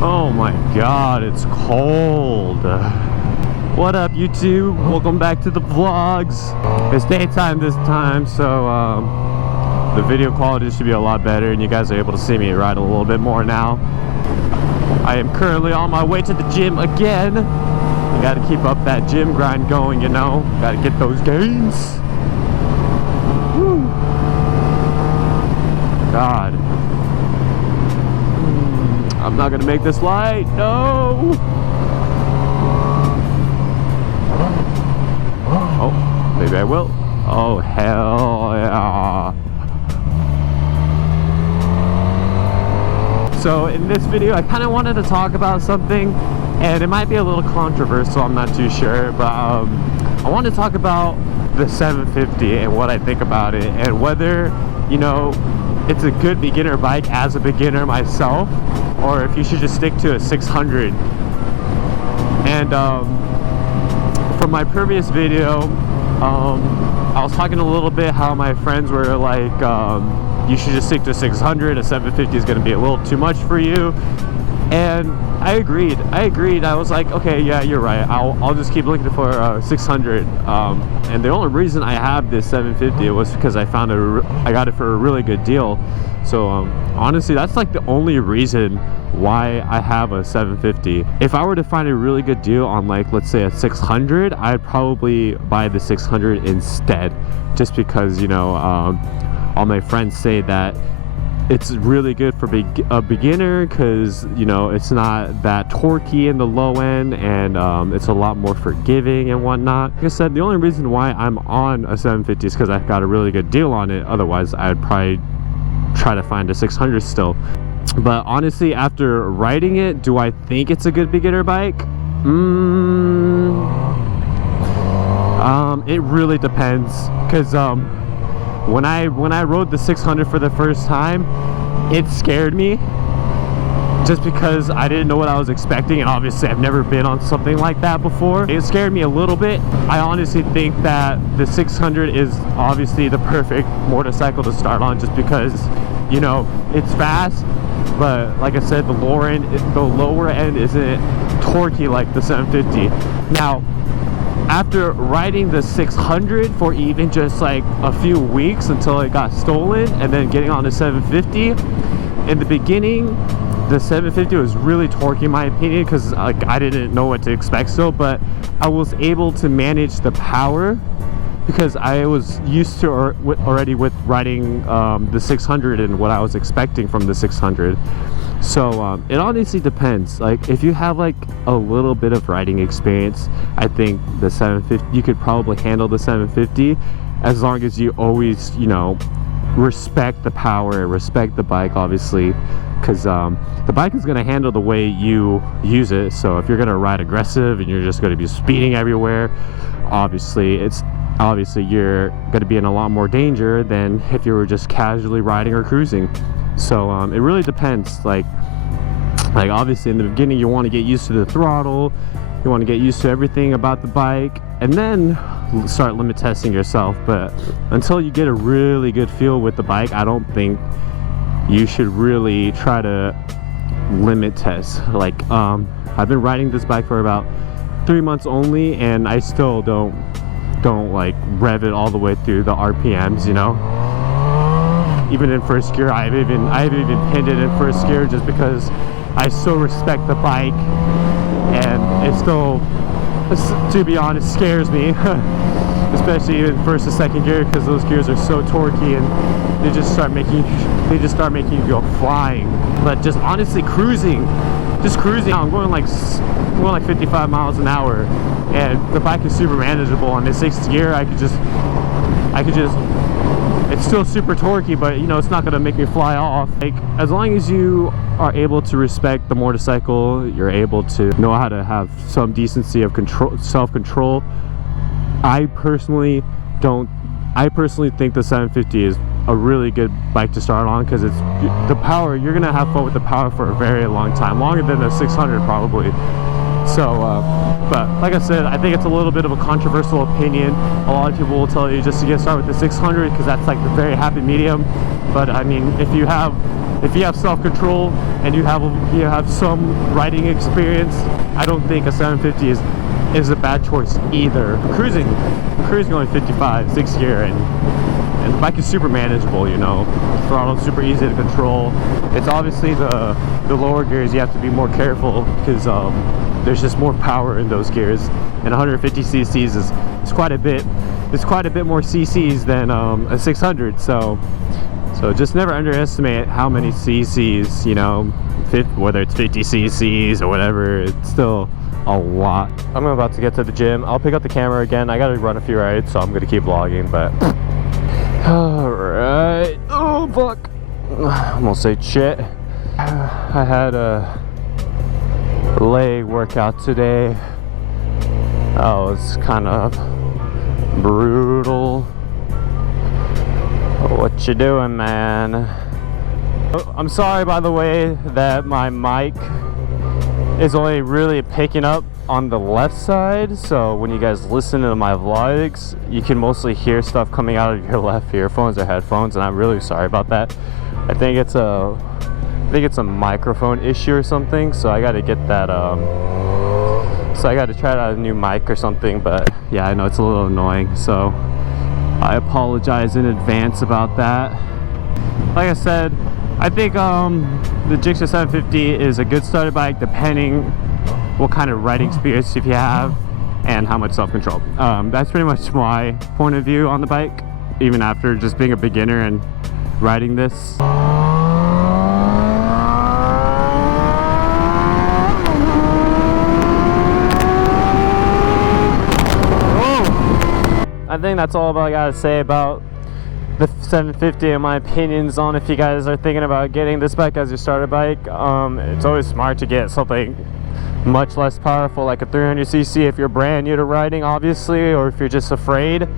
Oh my god, it's cold. What up, YouTube? Welcome back to the vlogs. It's daytime this time, so the video quality should be a lot better and you guys are able to see me ride a little bit more now. I am currently on my way to the gym again. You gotta keep up that gym grind going, you know? Gotta get those gains. Woo. God. I'm not gonna make this light, no! Oh, maybe I will. Oh, hell yeah. So in this video, I kind of wanted to talk about something, and it might be a little controversial, I'm not too sure, but I want to talk about the 750 and what I think about it, and whether, you know, it's a good beginner bike as a beginner myself, or if you should just stick to a 600. And from my previous video, I was talking a little bit how my friends were like, you should just stick to 600, a 750 is going to be a little too much for you. And I agreed. I was like, okay, yeah, you're right. I'll just keep looking for 600. And the only reason I have this 750 was because I got it for a really good deal. So honestly, that's like the only reason why I have a 750. If I were to find a really good deal on, like, let's say a 600, I'd probably buy the 600 instead, just because, you know, all my friends say that it's really good for a beginner because, you know, it's not that torquey in the low end, and it's a lot more forgiving and whatnot. Like I said, the only reason why I'm on a 750 is because I got a really good deal on it. Otherwise, I'd probably try to find a 600 still. But honestly, after riding it, do I think it's a good beginner bike? It really depends, because when I rode the 600 for the first time, it scared me just because I didn't know what I was expecting, and obviously I've never been on something like that before. It scared me a little bit. I honestly think that the 600 is obviously the perfect motorcycle to start on, just because, you know, it's fast, but like I said, the lower end isn't torquey like the 750. Now, after riding the 600 for even just like a few weeks until it got stolen, and then getting on the 750, in the beginning the 750 was really torquey in my opinion, because like I didn't know what to expect still, but I was able to manage the power because I was used to already with riding the 600 and what I was expecting from the 600. So it honestly depends. Like, if you have like a little bit of riding experience, I think the 750, you could probably handle the 750, as long as you always, you know, respect the power, respect the bike, obviously, because the bike is going to handle the way you use it. So if you're going to ride aggressive and you're just going to be speeding everywhere, obviously you're going to be in a lot more danger than if you were just casually riding or cruising. So it really depends. Like obviously in the beginning you want to get used to the throttle, you want to get used to everything about the bike, and then start limit testing yourself. But until you get a really good feel with the bike, I don't think you should really try to limit test. Like I've been riding this bike for about 3 months only, and I still don't like rev it all the way through the RPMs, you know. Even in first gear, I've even pinned it in first gear, just because I still respect the bike, and it still, to be honest, scares me. Especially in first and second gear, because those gears are so torquey and they just start making you go flying. But just honestly cruising, I'm going like 55 miles an hour, and the bike is super manageable. In the sixth gear, I could just it's still super torquey, but you know, it's not going to make me fly off. Like, as long as you are able to respect the motorcycle, you're able to know how to have some decency of self-control. I personally think the 750 is a really good bike to start on, because it's the power. You're gonna have fun with the power for a very long time, longer than the 600 probably. So but like I said, I think it's a little bit of a controversial opinion. A lot of people will tell you just to get started with the 600, because that's like the very happy medium. But I mean, if you have if you have self-control and you have some riding experience, I don't think a 750 is a bad choice either. Cruising only 55, 6th gear, and the bike is super manageable, you know. Throttle's super easy to control. It's obviously the lower gears you have to be more careful because there's just more power in those gears, and 150 cc's is quite a bit. It's quite a bit more cc's than a 600. So just never underestimate how many cc's, you know, whether it's 50 cc's or whatever. It's still a lot. I'm about to get to the gym. I'll pick up the camera again. I gotta run a few rides, so I'm gonna keep vlogging. But all right. Oh fuck! Almost say shit. I had a leg workout today. That was kind of brutal. What you doing, man? I'm sorry, by the way, that my mic is only really picking up on the left side, so when you guys listen to my vlogs, you can mostly hear stuff coming out of your left earphones or headphones, and I'm really sorry about that. I think it's a microphone issue or something, so I gotta get that so I gotta try out a new mic or something. But yeah, I know it's a little annoying, so I apologize in advance about that. Like I said, I think the GSXR 750 is a good starter bike depending what kind of riding experience if you have and how much self-control. That's pretty much my point of view on the bike, even after just being a beginner and riding this. I think that's all I gotta say about the 750 and my opinions on if you guys are thinking about getting this bike as your starter bike. It's always smart to get something much less powerful like a 300cc if you're brand new to riding, obviously, or if you're just afraid.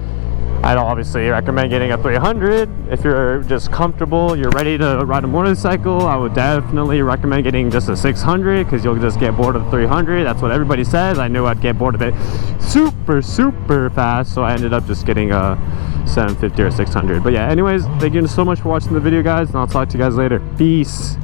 I'd obviously recommend getting a 300. If you're just comfortable, you're ready to ride a motorcycle, I would definitely recommend getting just a 600 because you'll just get bored of the 300. That's what everybody says. I knew I'd get bored of it super fast, so I ended up just getting a 750 or 600. But yeah, anyways, thank you so much for watching the video, guys, and I'll talk to you guys later. Peace.